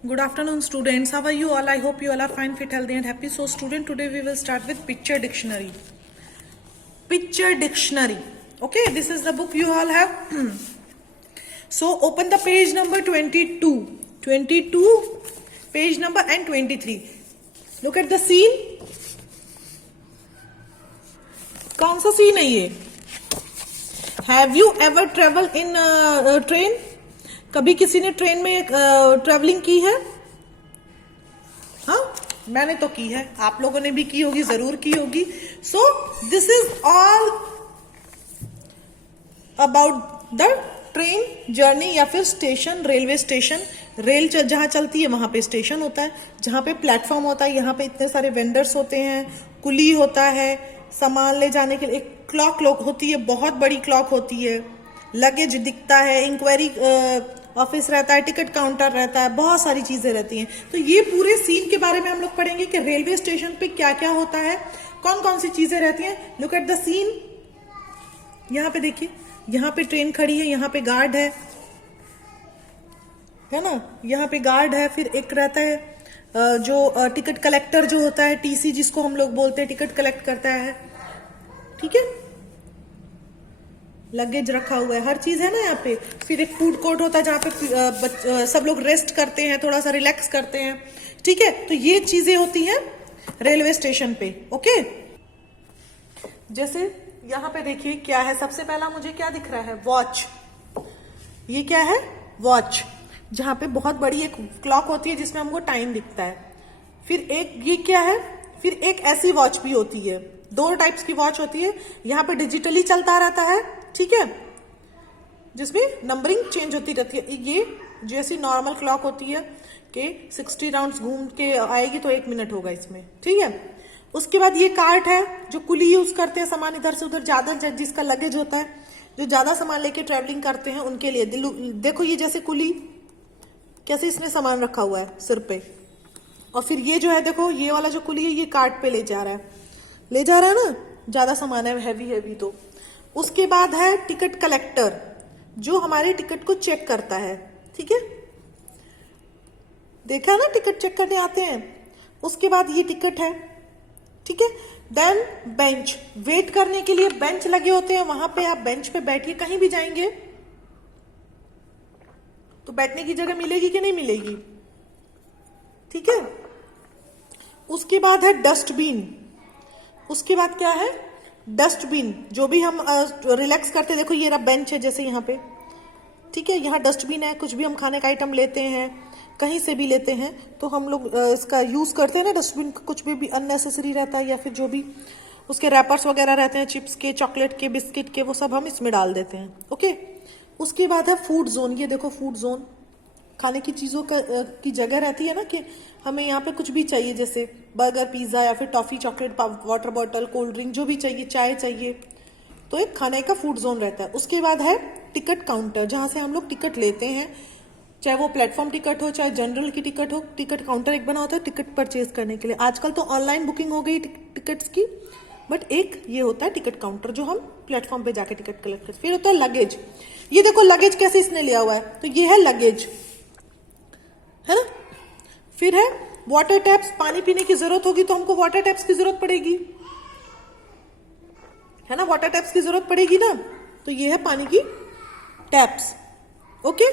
Good afternoon, students. How are you all? I hope you all are fine, fit, healthy, and happy. So, student, today we will start with picture dictionary. Picture dictionary. Okay, this is the book you all have. So, open the page number 22. 22, page number and 23. Look at the scene. कौन सा scene है ये? Have you ever traveled in train? कभी किसी ने train में travelling की है? हाँ, मैंने तो की है, आप लोगों ने भी की होगी, जरूर की होगी. So this is all about the train journey या फिर स्टेशन, रेलवे स्टेशन. रेल जहां चलती है वहां पे स्टेशन होता है, जहां पे प्लेटफॉर्म होता है, यहाँ पे इतने सारे वेंडर्स होते हैं, कुली होता है, सामान ले जाने के लिए एक क्लॉक होती है, बहुत बड़ी क्लॉक होती है, लगेज दिखता है, इंक्वायरी ऑफिस रहता है, टिकट काउंटर रहता है, बहुत सारी चीजें रहती हैं. तो ये पूरे सीन के बारे में हम लोग पढ़ेंगे कि रेलवे स्टेशन पे क्या क्या होता है, कौन कौन सी चीजें रहती हैं. Look at the scene. यहाँ पे देखिए, यहाँ पे ट्रेन खड़ी है, यहाँ पे गार्ड है ना, यहाँ पे गार्ड है. फिर एक रहता है जो टिकट कलेक्टर जो होता है, टीसी जिसको हम लोग बोलते हैं, टिकट कलेक्ट करता है. ठीक है, लगेज रखा हुआ है, हर चीज है ना यहाँ पे. फिर एक फूड कोर्ट होता है जहाँ पे सब लोग रेस्ट करते हैं, थोड़ा सा रिलैक्स करते हैं. ठीक है, तो ये चीजें होती हैं रेलवे स्टेशन पे. ओके, जैसे यहाँ पे देखिए क्या है. सबसे पहला मुझे क्या दिख रहा है? वॉच. ये क्या है? वॉच. जहाँ पे बहुत बड़ी एक क्लॉक होती है जिसमें हमको टाइम दिखता है. फिर एक ये क्या है? फिर एक ऐसी वॉच भी होती है. दो टाइप्स की वॉच होती है. यहाँ पे डिजिटली चलता रहता है, ठीक है, जिसमें नंबरिंग चेंज होती रहती है. ये जैसी नॉर्मल क्लॉक होती है कि 60 राउंड्स घूम के आएगी तो 1 मिनट होगा इसमें. ठीक है, उसके बाद ये कार्ट है जो कुली यूज करते हैं सामान इधर से उधर, ज्यादा जिसका लगेज होता है, जो ज्यादा सामान लेके ट्रेवलिंग करते हैं उनके लिए. देखो ये जैसे कुली कैसे इसने सामान रखा हुआ है सिर पे. और फिर ये जो है देखो, ये वाला जो कुली है ये कार्ट पे ले जा रहा है ना, ज्यादा सामान है, हैवी. तो उसके बाद है टिकट कलेक्टर जो हमारे टिकट को चेक करता है. ठीक है, देखा ना, टिकट चेक करने आते हैं. उसके बाद ये टिकट है. ठीक है, देन बेंच. वेट करने के लिए बेंच लगे होते हैं, वहां पे आप बेंच पे बैठिए. कहीं भी जाएंगे तो बैठने की जगह मिलेगी कि नहीं मिलेगी. ठीक है, उसके बाद है डस्टबिन. उसके बाद क्या है? डस्टबिन. जो भी हम रिलैक्स करते हैं, देखो ये रहा बेंच है जैसे यहाँ पे. ठीक है, यहाँ डस्टबिन है. कुछ भी हम खाने का आइटम लेते हैं, कहीं से भी लेते हैं, तो हम लोग इसका यूज करते हैं ना डस्टबिन. कुछ भी अननेसेसरी रहता है या फिर जो भी उसके रैपर्स वगैरह रहते हैं, चिप्स के, चॉकलेट के, बिस्किट के, वो सब हम इसमें डाल देते हैं. ओके, उसके बाद है फूड जोन. ये देखो फूड जोन, खाने की चीजों की जगह रहती है ना कि हमें यहाँ पे कुछ भी चाहिए, जैसे बर्गर, पिज्जा या फिर toffee, chocolate, water bottle, cold drink, जो भी चाहिए, चाय चाहिए, तो एक खाने का फूड जोन रहता है. उसके बाद है टिकट काउंटर, जहां से हम लोग टिकट लेते हैं, चाहे वो प्लेटफॉर्म टिकट हो, चाहे जनरल की टिकट हो. टिकट काउंटर एक बना होता है टिकट परचेज करने के लिए. आजकल तो ऑनलाइन बुकिंग हो गई टिकट्स की, बट एक ये होता है टिकट काउंटर जो हम प्लेटफॉर्म पे जाके टिकट कलेक्ट करते. फिर होता है लगेज. ये देखो लगेज कैसे इसने लिया हुआ है, तो ये है लगेज, है ना. फिर है वाटर टैप्स. पानी पीने की जरूरत होगी तो हमको वाटर टैप्स की जरूरत पड़ेगी, है ना, वाटर टैप्स की जरूरत पड़ेगी ना. तो ये है पानी की टैप्स. ओके,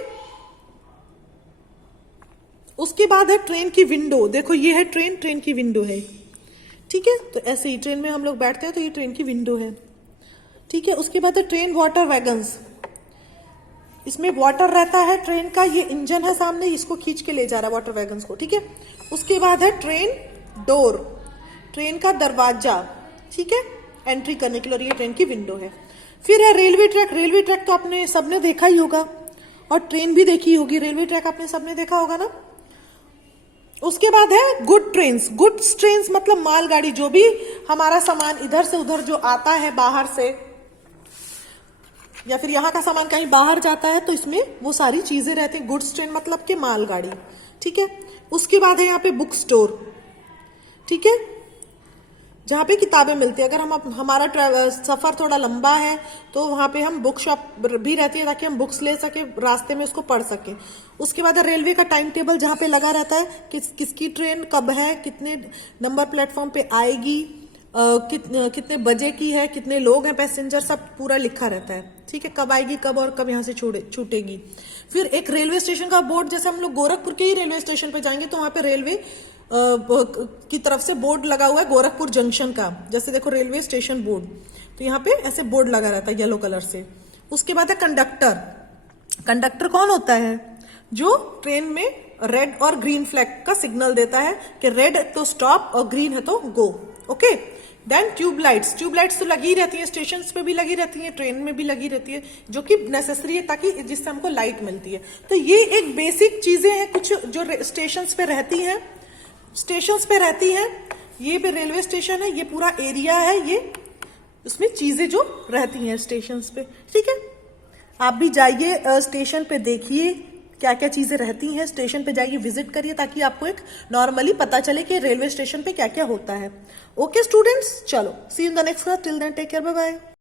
उसके बाद है ट्रेन की विंडो. देखो ये है ट्रेन की विंडो है. ठीक है, तो ऐसे ही ट्रेन में हम लोग बैठते हैं तो ये ट्रेन की विंडो है. ठीक है, उसके बाद है ट्रेन वाटर वैगन्स. इसमें वाटर रहता है ट्रेन का. ये इंजन है सामने, इसको खींच के ले जा रहा है वाटर वैगन्स को. ठीक है, उसके बाद है ट्रेन डोर, ट्रेन का दरवाजा. ठीक है, एंट्री करने के लिए. और ये ट्रेन की विंडो है. फिर है रेलवे ट्रैक. रेलवे ट्रैक तो आपने सबने देखा ही होगा, और ट्रेन भी देखी होगी. रेलवे ट्रैक आपने सबने देखा होगा ना. उसके बाद है गुड ट्रेन्स. गुड्स ट्रेन्स मतलब मालगाड़ी, जो भी हमारा सामान इधर से उधर जो आता है बाहर से, या फिर यहाँ का सामान कहीं बाहर जाता है, तो इसमें वो सारी चीजें रहती हैं. गुड्स ट्रेन मतलब के मालगाड़ी. ठीक है, उसके बाद है यहाँ पे बुक स्टोर. ठीक है, जहाँ पे किताबें मिलती है। अगर हम हमारा सफर थोड़ा लंबा है तो वहाँ पे हम बुक शॉप भी रहती है ताकि हम बुक्स ले सके, रास्ते में उसको पढ़ सके। उसके बाद रेलवे का टाइम टेबल जहाँ पे लगा रहता है, किसकी ट्रेन कब है, कितने नंबर प्लेटफॉर्म पे आएगी, कितने बजे की है, कितने लोग हैं पैसेंजर, सब पूरा लिखा रहता है। ठीक है, कब आएगी कब और कब यहाँ से छूटेगी। फिर एक रेलवे स्टेशन का बोर्ड, जैसे हम लोग गोरखपुर के ही रेलवे स्टेशन पे जाएंगे तो वहां पे रेलवे की तरफ से बोर्ड लगा हुआ है गोरखपुर जंक्शन का, जैसे देखो रेलवे स्टेशन बोर्ड, तो यहाँ पे ऐसे बोर्ड लगा रहता है येलो कलर से। उसके बाद है कंडक्टर। कंडक्टर कौन होता है? जो ट्रेन में रेड और ग्रीन फ्लैग का सिग्नल देता है कि रेड तो स्टॉप और ग्रीन है तो go. Okay, then tubelights. Tubelights तो लगी रहती है, स्टेशन पे भी लगी रहती है, ट्रेन में भी लगी रहती है, जो कि नेसेसरी है ताकि जिससे हमको लाइट मिलती है। तो ये एक बेसिक चीजें हैं कुछ जो स्टेशन पे रहती हैं, ये भी रेलवे स्टेशन है, ये पूरा एरिया है, ये उसमें चीजें जो रहती हैं स्टेशन पे। ठीक है, आप भी जाइए स्टेशन पे, देखिए क्या क्या चीजें रहती हैं, स्टेशन पे जाइए, विजिट करिए, ताकि आपको एक नॉर्मली पता चले कि रेलवे स्टेशन पे क्या क्या होता है। ओके स्टूडेंट्स, चलो see you in the next class, till then take care, bye bye.